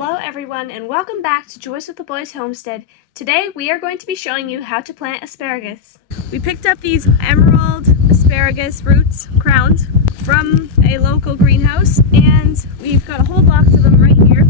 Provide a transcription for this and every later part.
Hello everyone and welcome back to Joyce with the Boys Homestead. Today we are going to be showing you how to plant asparagus. We picked up these emerald asparagus roots, crowns, from a local greenhouse, and we've got a whole box of them right here.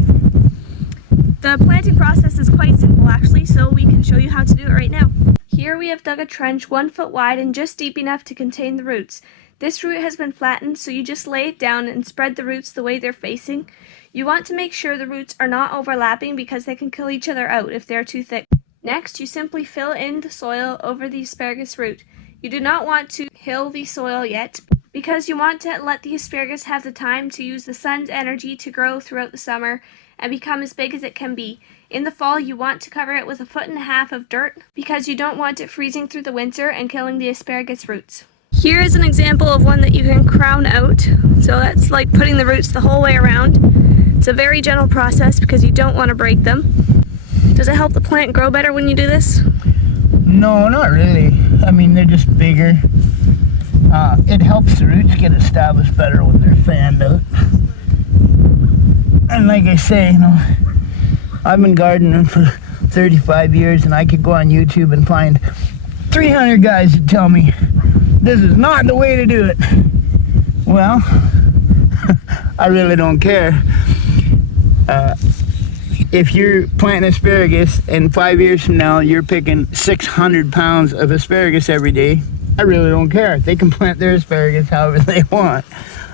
The planting process is quite simple actually, so we can show you how to do it right now. Here we have dug a trench 1 foot wide and just deep enough to contain the roots. This root has been flattened, so you just lay it down and spread the roots the way they're facing. You want to make sure the roots are not overlapping because they can kill each other out if they're too thick. Next, you simply fill in the soil over the asparagus root. You do not want to hill the soil yet because you want to let the asparagus have the time to use the sun's energy to grow throughout the summer and become as big as it can be. In the fall, you want to cover it with 1.5 feet of dirt because you don't want it freezing through the winter and killing the asparagus roots. Here is an example of one that you can crown out. So that's like putting the roots the whole way around. It's a very gentle process because you don't want to break them. Does it help the plant grow better when you do this? No, not really. I mean, they're just bigger. It helps the roots get established better when they're fanned out. And like I say, you know, I've been gardening for 35 years and I could go on YouTube and find 300 guys that tell me this is not the way to do it. Well, I really don't care. If you're planting asparagus and 5 years from now you're picking 600 pounds of asparagus every day, I really don't care. They can plant their asparagus however they want,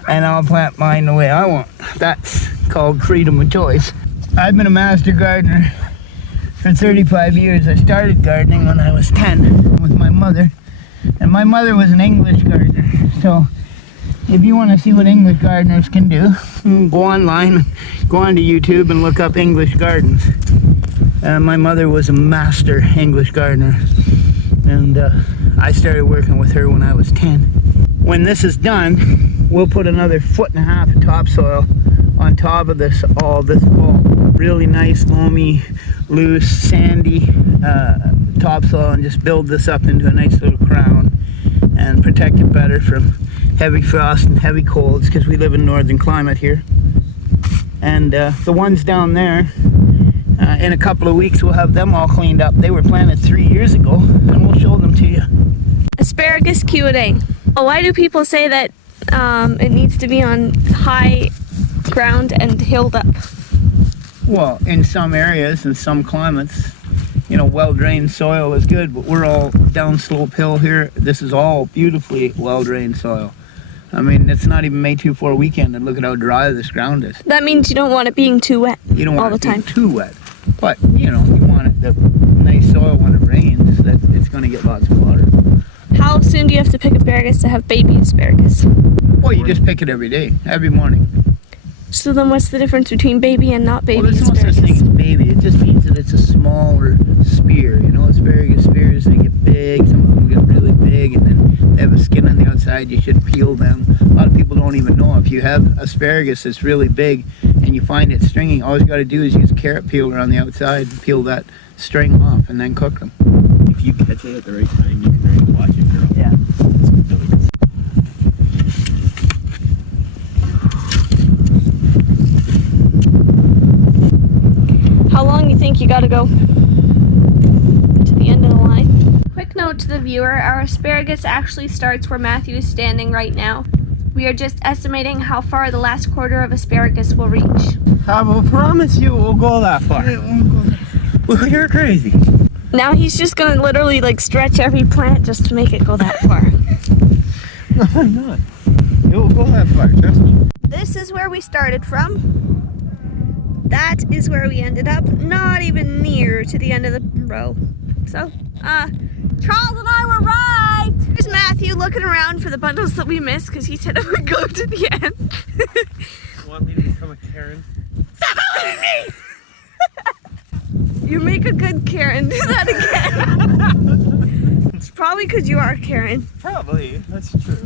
and I'll plant mine the way I want. That's called freedom of choice. I've been a master gardener for 35 years. I started gardening when I was 10 with my mother. And my mother was an English gardener, so if you want to see what English gardeners can do, go online, go onto YouTube and look up English gardens. My mother was a master English gardener, and I started working with her when I was 10. When this is done, we'll put another 1.5 feet of topsoil on top of this fall. Really nice, loamy, loose, sandy topsoil, and just build this up into a nice little crown and protect it better from heavy frost and heavy colds because we live in northern climate here. And the ones down there, in a couple of weeks we'll have them all cleaned up. They were planted 3 years ago and we'll show them to you. Asparagus Q&A. Why do people say that it needs to be on high ground and hilled up? Well, in some areas and some climates, you know, well-drained soil is good, but we're all downslope hill here. This is all beautifully well-drained soil. I mean, it's not even May 2-4 weekend, and look at how dry this ground is. That means you don't want it being too wet you don't all want the time. It too wet, but you know, you want it the nice soil when it rains that it's going to get lots of water. How soon do you have to pick asparagus to have baby asparagus? Well, you just pick it every day, every morning. So then what's the difference between baby and not baby asparagus? Well, there's no such thing as baby. It just means that it's a smaller spear. You know, asparagus spears, they get big. Some of them get really big, and then they have a skin on the outside. You should peel them. A lot of people don't even know. If you have asparagus that's really big and you find it stringy, all you got to do is use a carrot peeler on the outside and peel that string off and then cook them. If you catch it at the right time, you can really watch it grow. Yeah. It's really good. How long do you think you gotta go to the end of the line? Quick note to the viewer, our asparagus actually starts where Matthew is standing right now. We are just estimating how far the last quarter of asparagus will reach. I will promise you we'll go that far. It won't go that far. Well, you're crazy. Now he's just gonna literally like stretch every plant just to make it go that far. No, I'm not. It will go that far, trust me. This is where we started from. That is where we ended up, not even near to the end of the row. So, Charles and I were right! Here's Matthew looking around for the bundles that we missed because he said it would go to the end. You want me to become a Karen? Stop following me! You make a good Karen. Do that again. It's probably because you are Karen. Probably, that's true.